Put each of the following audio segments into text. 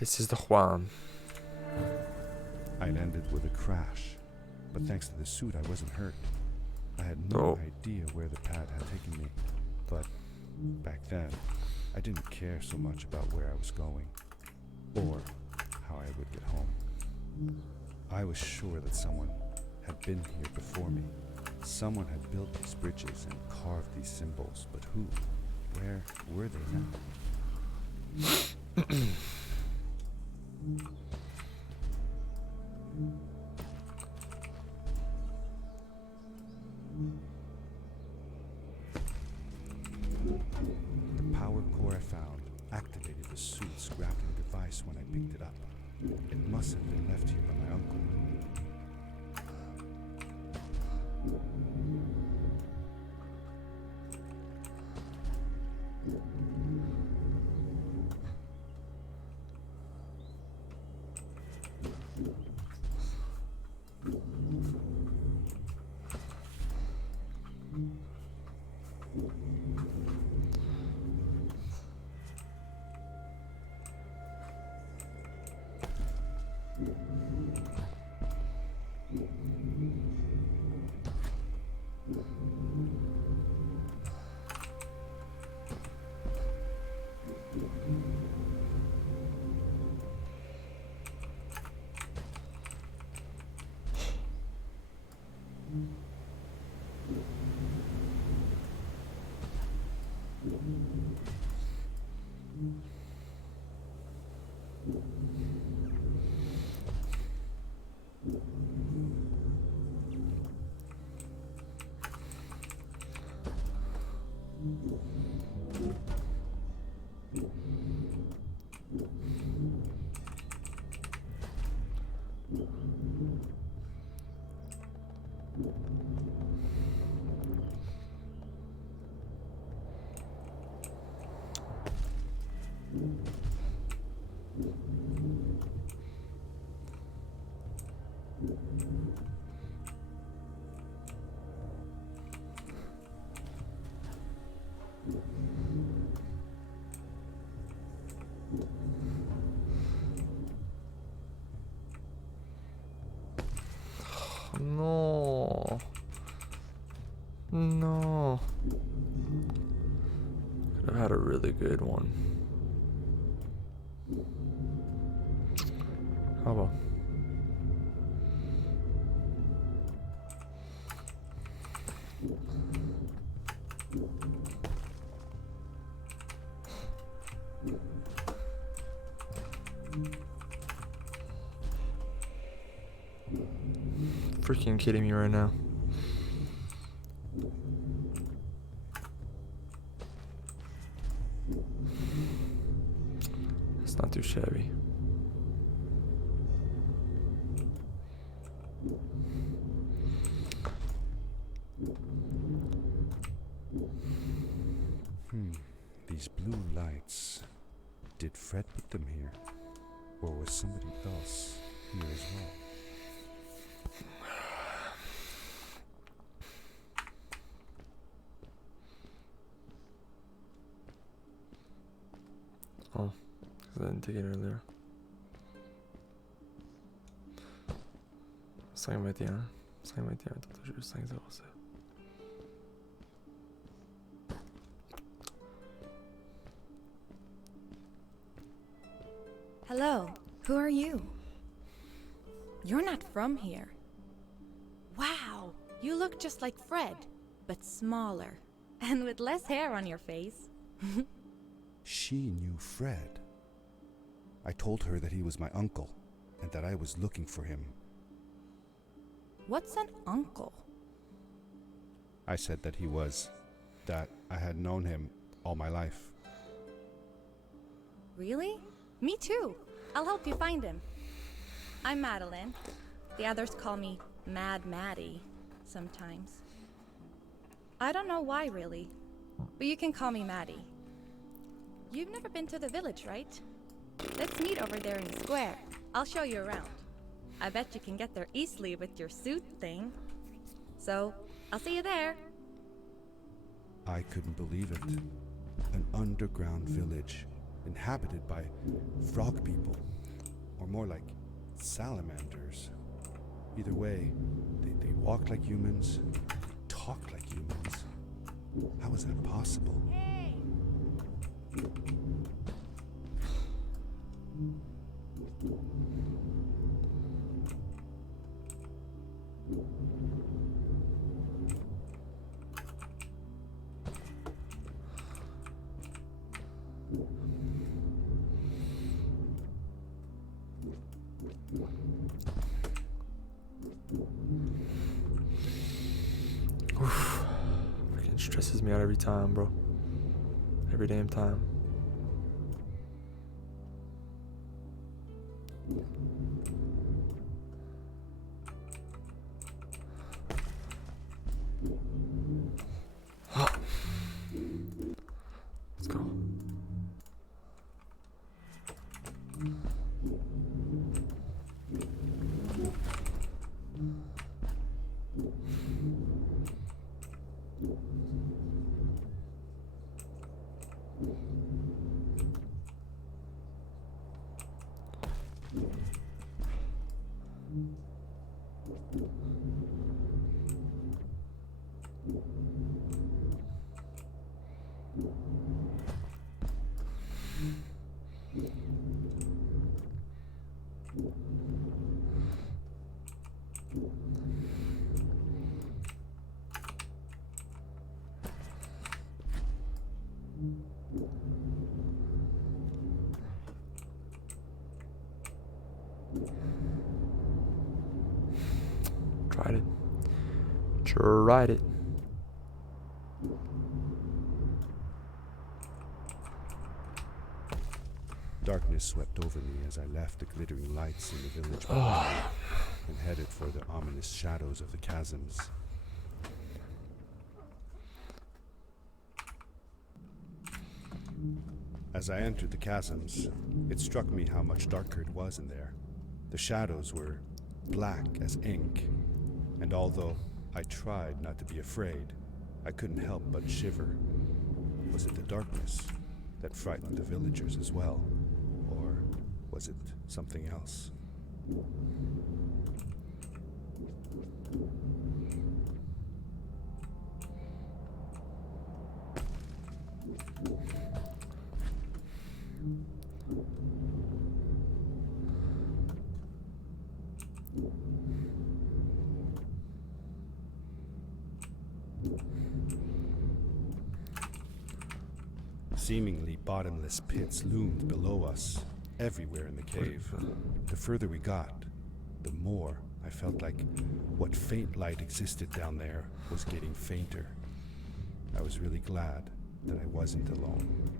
This is the Juan. I'd ended with a crash, but thanks to the suit I wasn't hurt. I had no idea where the pad had taken me, but back then, I didn't care so much about where I was going, or how I would get home. I was sure that someone had been here before me. Someone had built these bridges and carved these symbols, but who? Where were they now? The power core I found activated the suit's grappling device when I picked it up. It must have been left here by my uncle. No. No. Could have had a really good one. Oh well. Freaking kidding me right now. It's not too shabby. These blue lights. Did Fred put them here? Or was somebody else here as well? Oh, because I didn't take it earlier. Sayang banget ya. Sayang banget ya. Tuh sayang saya. Hello, who are you? You're not from here. Wow, you look just like Fred, but smaller, and with less hair on your face. She knew Fred. I told her that he was my uncle, and that I was looking for him. What's an uncle? I said that he was, that I had known him all my life. Really? Me too. I'll help you find him. I'm Madeline. The others call me Mad Maddie sometimes. I don't know why really, but you can call me Maddie. You've never been to the village, right? Let's meet over there in the square. I'll show you around. I bet you can get there easily with your suit thing. So, I'll see you there. I couldn't believe it. An underground village inhabited by frog people, or more like salamanders. Either way, they walk like humans, they talk like humans. How is that possible? Hey! Oof. Freaking stresses me out every time, bro. Every damn time. Let's go. Tried it. Tried it. Darkness swept over me as I left the glittering lights in the village behind me and headed for the ominous shadows of the chasms. As I entered the chasms, it struck me how much darker it was in there. The shadows were black as ink, and although I tried not to be afraid, I couldn't help but shiver. Was it the darkness that frightened the villagers as well? Or was it something else? Seemingly bottomless pits loomed below us, everywhere in the cave. The further we got, the more I felt like what faint light existed down there was getting fainter. I was really glad that I wasn't alone.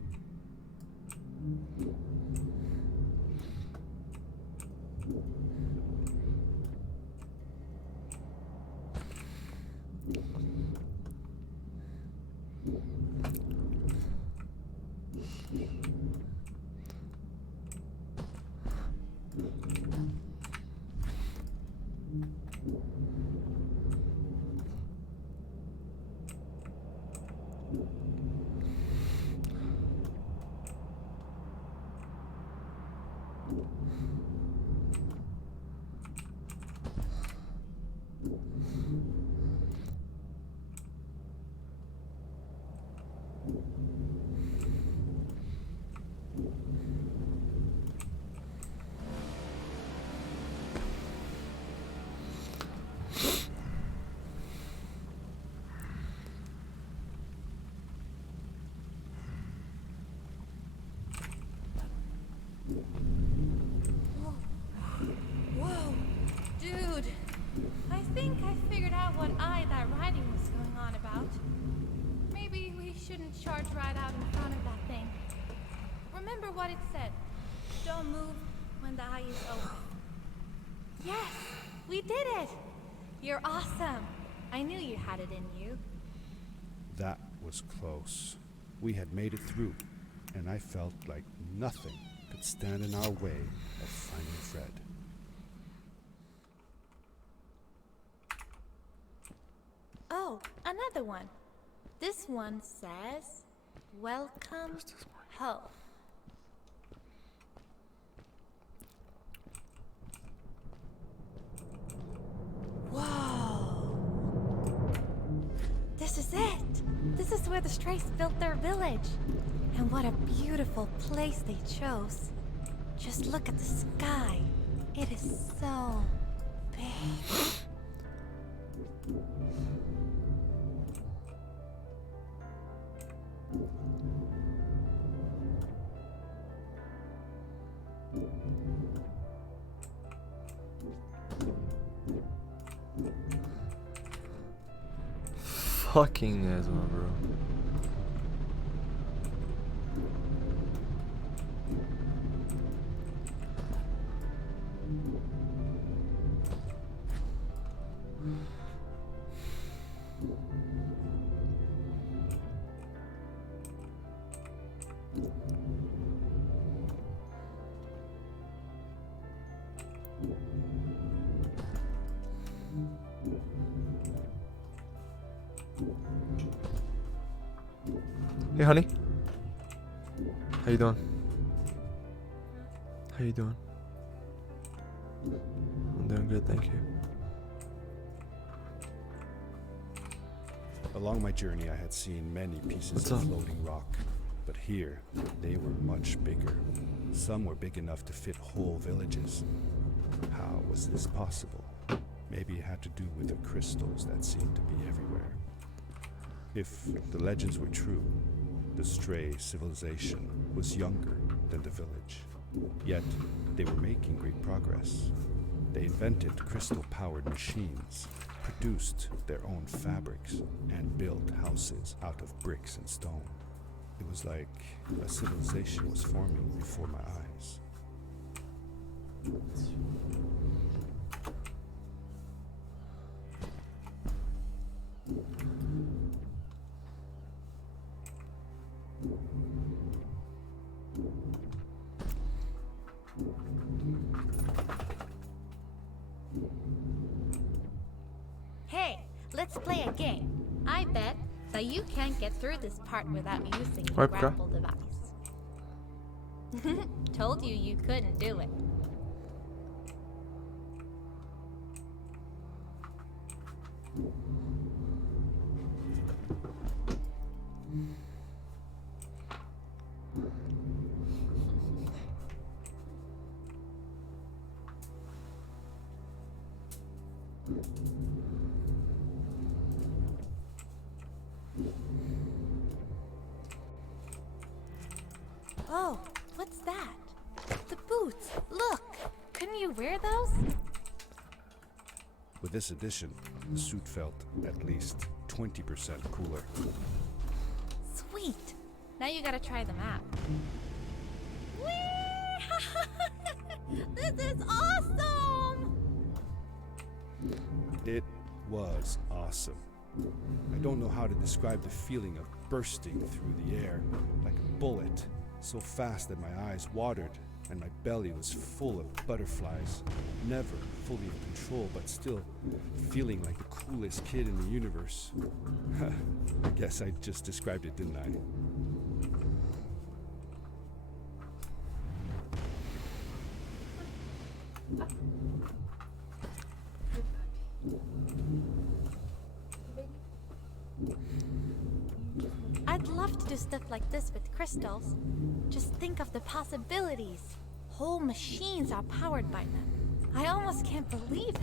Whoa, dude. I think I figured out what that writing was going on about. Maybe we shouldn't charge right out in front of that thing. Remember what it said. Don't move when the eye is open. Yes, we did it. You're awesome. I knew you had it in you. That was close. We had made it through, and I felt like nothing could stand in our way of finding Fred. Oh, another one. This one says, "Welcome home." Whoa! This is it! This is where the Strays built their village. And what a beautiful place they chose. Just look at the sky. It is so big. Fucking ASAMU, bro. Hey, honey. How you doing? How you doing? I'm doing good, thank you. Along my journey, I had seen many pieces What's of up? floating rock, but here, they were much bigger. Some were big enough to fit whole villages. How was this possible? Maybe it had to do with the crystals that seemed to be everywhere. If the legends were true, the Stray civilization was younger than the village. Yet, they were making great progress. They invented crystal-powered machines, produced their own fabrics, and built houses out of bricks and stone. It was like a civilization was forming before my eyes. Hey, let's play a game. I bet that you can't get through this part without using the Okay. grapple device. Told you you couldn't do it. Oh, what's that? The boots. Look, couldn't you wear those? With this addition, the suit felt at least 20% cooler. Sweet. Now you gotta try them out. Whee! This is awesome! It was awesome. I don't know how to describe the feeling of bursting through the air like a bullet, so fast that my eyes watered and my belly was full of butterflies. Never fully in control, but still feeling like the coolest kid in the universe. I guess I just described it, didn't I? I'd love to do stuff like this with crystals. Just think of the possibilities. Whole machines are powered by them. I almost can't believe it.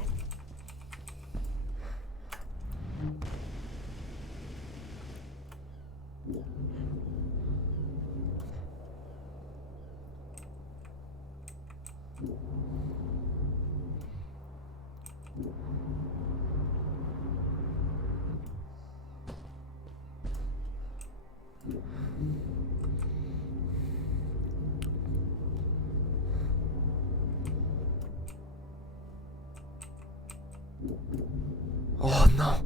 Oh no.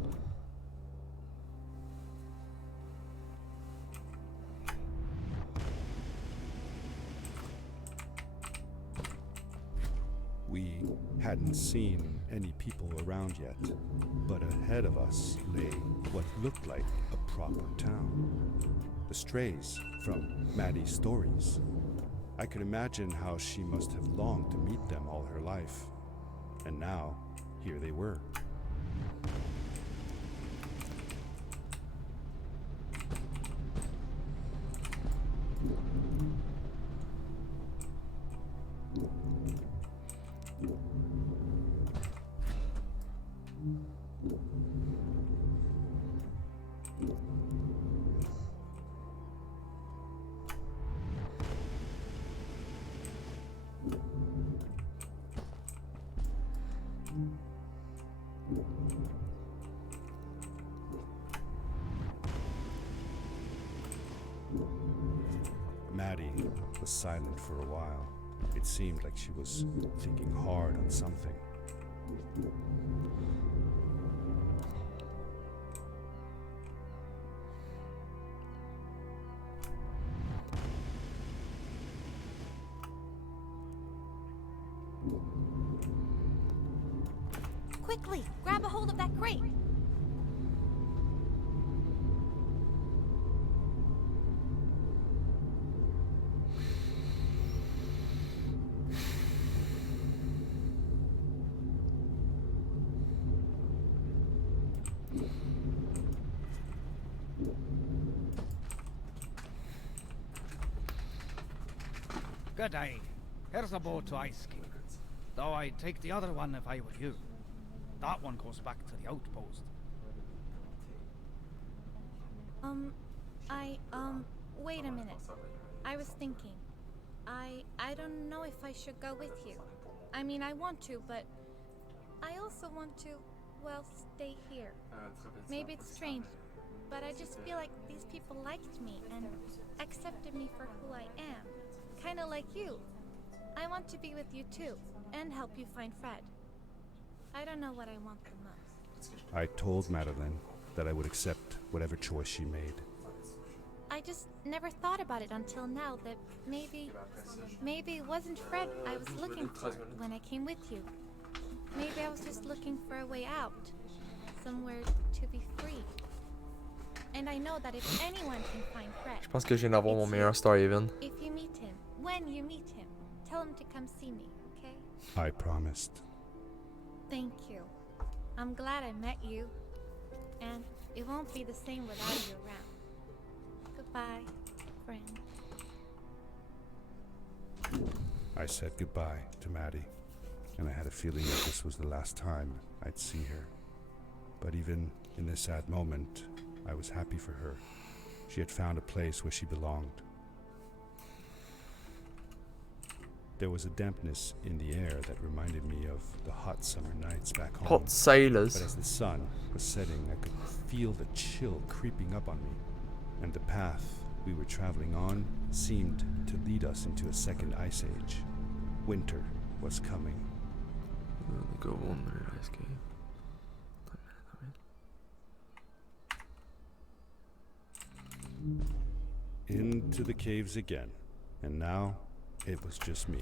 We hadn't seen any people around yet, but ahead of us lay what looked like a proper town. The Strays from Maddie's stories. I could imagine how she must have longed to meet them all her life. And now, here they were. Maddie was silent for a while. It seemed like she was thinking hard on something. Quickly, grab a hold of that crate. Good day. Here's a boat to Ice King. Though I'd take the other one if I were you. That one goes back to the outpost. Wait a minute. I was thinking. I don't know if I should go with you. I mean, I want to, but I also want to, well, stay here. Maybe it's strange, but I just feel like these people liked me and accepted me for who I am. Kinda like you. I want to be with you too, and help you find Fred. I don't know what I want the most. I told Madeline that I would accept whatever choice she made. I just never thought about it until now that maybe it wasn't Fred I was looking for when I came with you. Maybe I was just looking for a way out, somewhere to be free. And I know that if anyone can find Fred, Je pense que je viens d'avoir mon meilleur star even. if you meet him, when you meet him, tell him to come see me, okay? I promised. Thank you. I'm glad I met you. And it won't be the same without you around. Goodbye, friend. I said goodbye to Maddie, and I had a feeling that this was the last time I'd see her. But even in this sad moment, I was happy for her. She had found a place where she belonged. There was a dampness in the air that reminded me of the hot summer nights back home. Hot sailors. But as the sun was setting, I could feel the chill creeping up on me, and the path we were traveling on seemed to lead us into a second ice age. Winter was coming. Go 1 minute ice cave. Into the caves again, and now it was just me,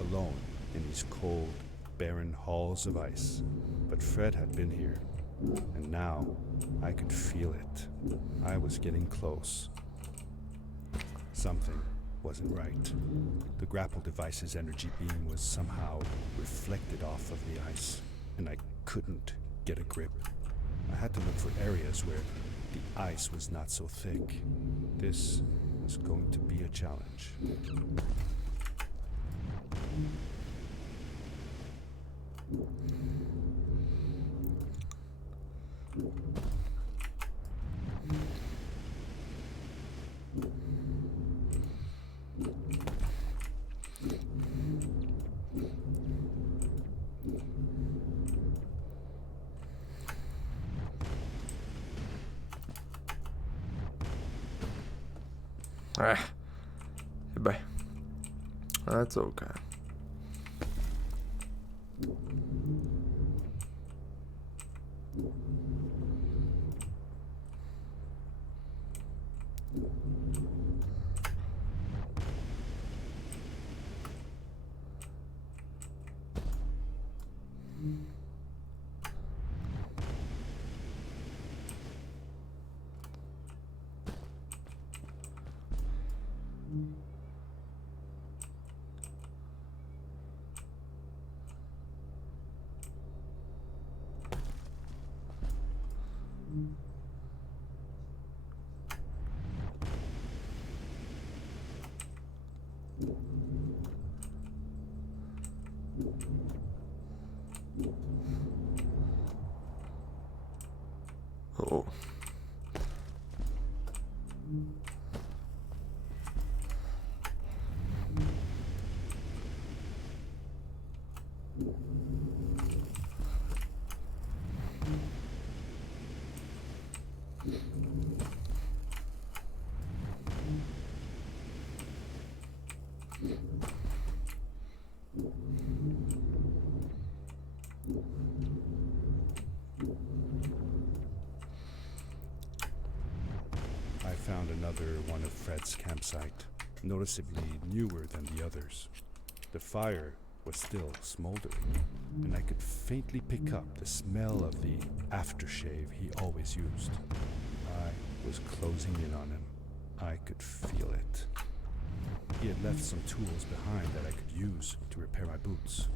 alone in these cold, barren halls of ice. But Fred had been here, and now I could feel it. I was getting close. Something wasn't right. The grapple device's energy beam was somehow reflected off of the ice, and I couldn't get a grip. I had to look for areas where the ice was not so thick. This was going to be a challenge. Goodbye. That's okay. Oh. I found another one of Fred's campsite, noticeably newer than the others. The fire was still smoldering, and I could faintly pick up the smell of the aftershave he always used. I was closing in on him. I could feel it. He had left some tools behind that I could use to repair my boots.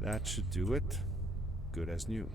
That should do it. Good as new.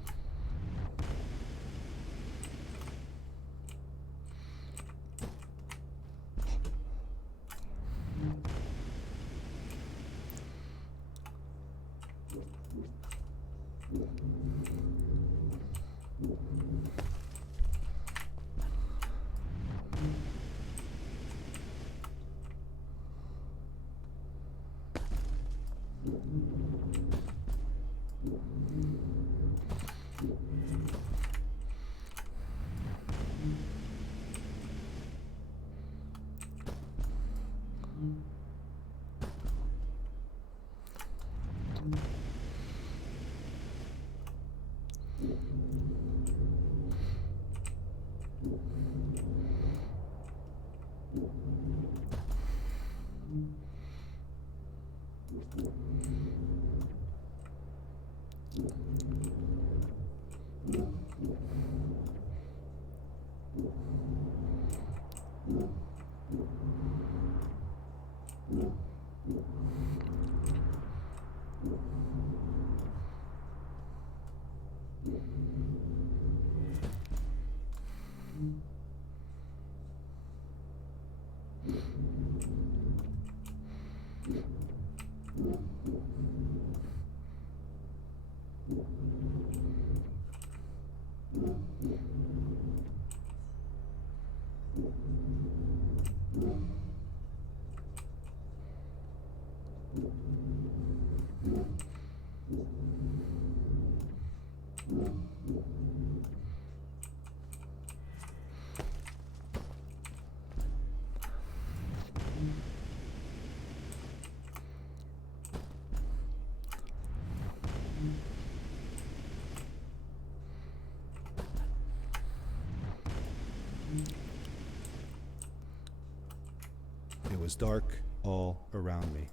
It was dark all around me,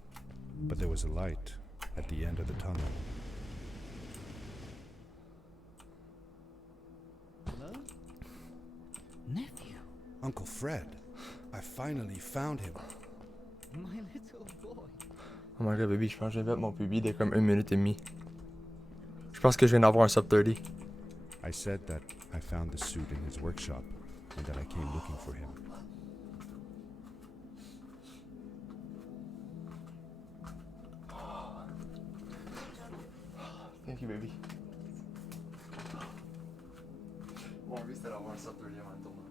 but there was a light at the end of the tunnel. Hello? Nephew, Uncle Fred, I finally found him. my little boy. Oh my god, baby, je pense que je viens de mon pubis de comme 1 minute et demie. Je pense que je viens d'avoir un sub 30. I said that I found the suit in his workshop and that I came looking for him. Thank you, baby. Mon but c'était d'avoir un sub 30 avant le tournoi.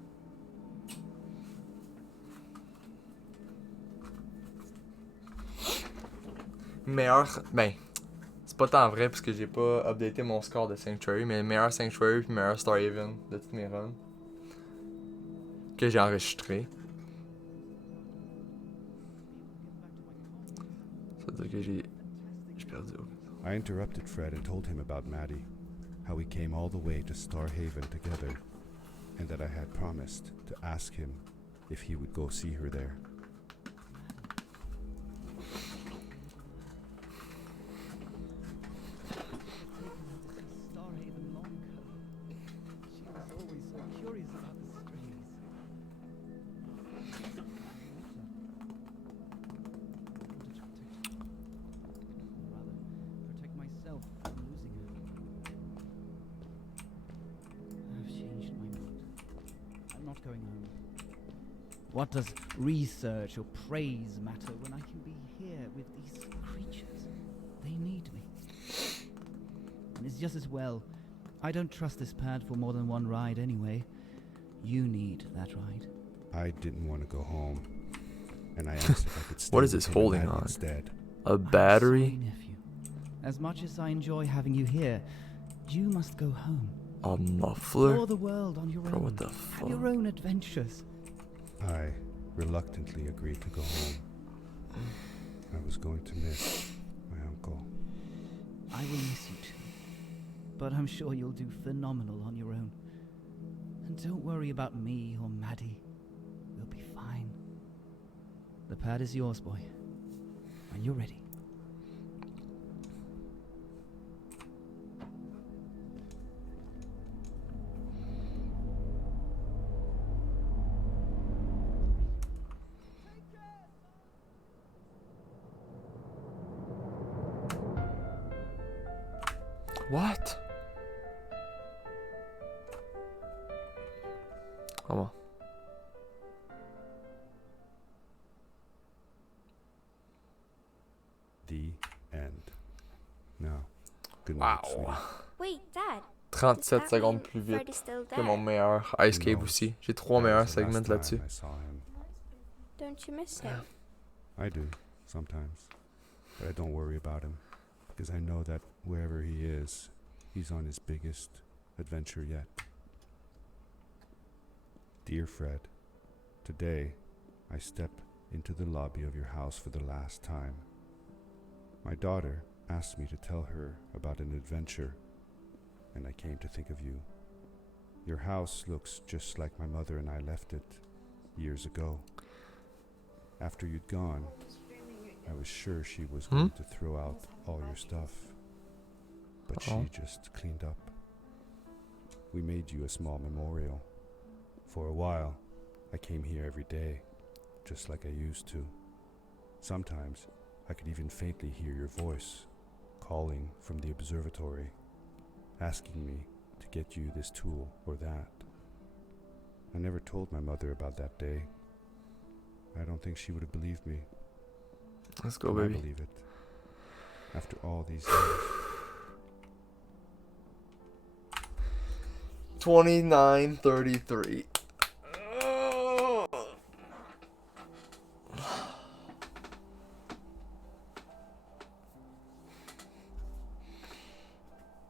Meilleur. Ben, c'est pas tant vrai parce que j'ai pas updaté mon score de Sanctuary, mais meilleur Sanctuary puis meilleur Starhaven de toutes mes runs que j'ai enregistré. Ça veut dire que j'ai perdu. I interrupted Fred and told him about Maddie, how we came all the way to Starhaven together, and that I had promised to ask him if he would go see her there. Starhaven Longcoat. She was always so curious about the strays. Rather, protect myself from losing her. I've changed my mind. I'm not going home. What does research or praise matter when I can be here with these creatures? They need me. And it's just as well. I don't trust this pad for more than one ride anyway. You need that ride. I didn't want to go home, and I asked if I could stay What is with this him and holding Maddie on? instead. A I'm battery? sorry, nephew. As much as I enjoy having you here, you must go home. A Explore muffler? the world on your Bro, own. what the Have fuck? your own adventures. I reluctantly agreed to go home. I was going to miss my uncle. I will miss you too. But I'm sure you'll do phenomenal on your own. And don't worry about me or Maddie. We'll be fine. The pad is yours, boy. When you're ready. What? Come on. The end. Now, good night, sweetie. Wow. Wait, Dad. 37 That secondes mean plus vite Freddy's still que mon there? meilleur Ice Cave knows? aussi. J'ai 3 That meilleurs was the last segments time là-dessus. I saw him. Don't you miss him? I do, sometimes. But I don't worry about him, because I know that wherever he is, he's on his biggest adventure yet. Dear Fred, today I step into the lobby of your house for the last time. My daughter asked me to tell her about an adventure, and I came to think of you. Your house looks just like my mother and I left it years ago. After you'd gone, I was sure she was going to throw out all your stuff, but she just cleaned up. We made you a small memorial. For a while, I came here every day, just like I used to. Sometimes, I could even faintly hear your voice, calling from the observatory, asking me to get you this tool or that. I never told my mother about that day. I don't think she would have believed me. Let's go, Can I baby. believe it? After all these years. 29:33.